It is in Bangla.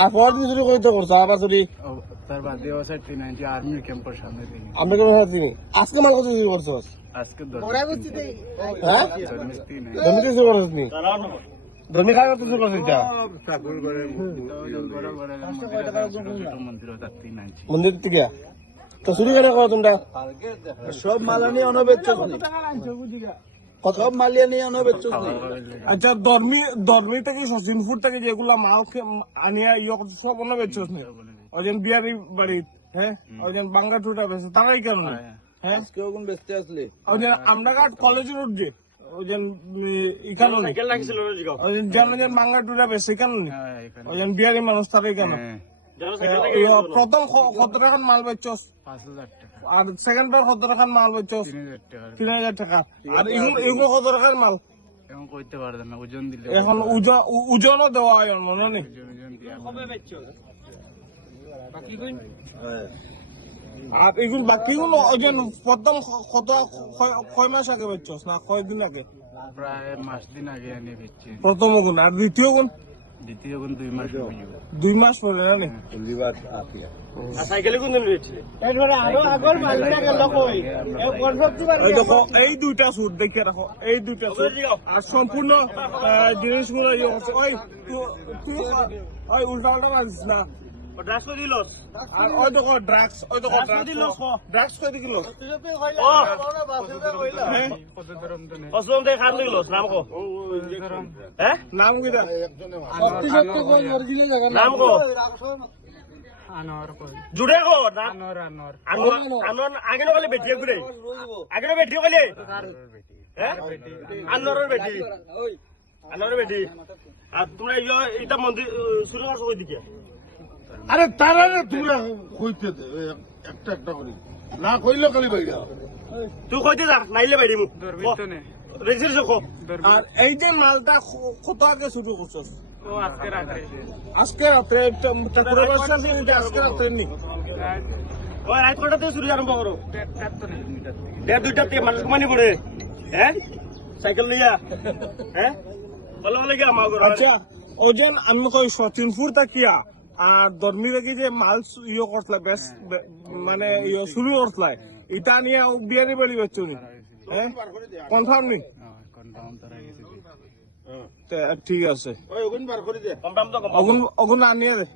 আর পরের দিন চুরি করছ আবার চুরি তিন আজকে মাল কত চুরি করছ? আজকে দশ হ্যাঁ? চুরি করছ এটা? মন্দির থেকে? তো চুরি করে করো তোমরা? সব মালানি অনবেচ্ছ সব মালিয়া নিয়ে অনবেচ্ছ আচ্ছা ধর্মী ধর্মী থেকে সচিনপুর থেকে যেগুলা খে- আনিয়া ইয়ে করছে সব অন্য বেচছস নি ওজন বিয়ারি বাড়ি হ্যাঁ? ওজন বাঙ্গা টুটা বেচে তারাই কেন হ্যাঁ কেউ কোন বেচতে আসলে। ওজন আমরা কাট কলেজের রোড যে ওজন ইকানো নেই? ওজন যেন যেন বাঙ্গা টুটা বেচে কেন হ্যাঁ, ওজন বিয়ারি মানুষ তারাই কেন হ্যাঁ, প্রথম কত টাকার মাল বেচছস? আর সেকেন্ড বার কত টাকার মাল বেচছস? তিন হাজার টাকা। আর এগুলো কত টাকার মাল? এখন কইতে পারতাম না ওজন দিলে এখন ওজন ওজনও দেওয়া হয় মনে নেই আর এগুলো বাকিগুলো ওজন প্রথম কত কয়- কয় মাস আগে বেচছস না কয়দিন আগে? প্রায় মাস দিন আগে এনে বেচছি। প্রথম গুণ। আর দ্বিতীয় গুণ? দ্বিতীয় দুই মাস দুই মাস পরে না নি? এই দেখো এই দুইটা সুর দেখে রাখো এই দুইটা সুর আর সম্পূর্ণ আহ, জিনিসগুলো ইয়ে উল্টা ওই তুই ওই উল্টা উল্টা মারিস না আর ওই দেখো ড্রাগস ওই দেখো ড্রাগস ড্রাগস কয় দিল হ্যাঁ? কত ধরম তো নেই নাম কিটা আনোয়ার কই জুড়ে গো না? আনোয়ার আগে নকলে বেটি ঘুরে। আগে ন বেটি কলে হ্যাঁ? আনোয়ারের বেটি। আনোয়ারের বেটি। আর তোমরা ইয় এটা মন্দির শুরু করছ ওই দিকে আরে তারা না তোমরা কইতে দে একটা একটা করে। না কইলে খালি বাইরা তুই কইতে যা নাইলে বাইরে মু। রেজির চকো আর এই যে মালটা ক- কত আগে শুরু করছস? ও আজকে রাত্রে আজকে রাত্রে নি ওই রাত কটাতে শুরু আরম্ভ করো? নেই দুইটার থেকে দুইটা থেকে মানুষ ঘুমানি পড়ে। হ্যাঁ? সাইকেল নিয়া হ্যাঁ? ভালো ভালো গিয়া মা করো আচ্ছা ওজন আমি কই সচিনপুর তাকিয়া আর ধর্মী দেখি যে মাল ইয়ে করতলা বেশ বে- মানে ইয়ে শুরু করতলা ইটা নিয়ে ও বিয়ারি বাড়ি বেচছো নি? হ্যাঁ কনফার্ম নি গেছে তে, ঠিক আছে। অগুন আনিয়ে দে।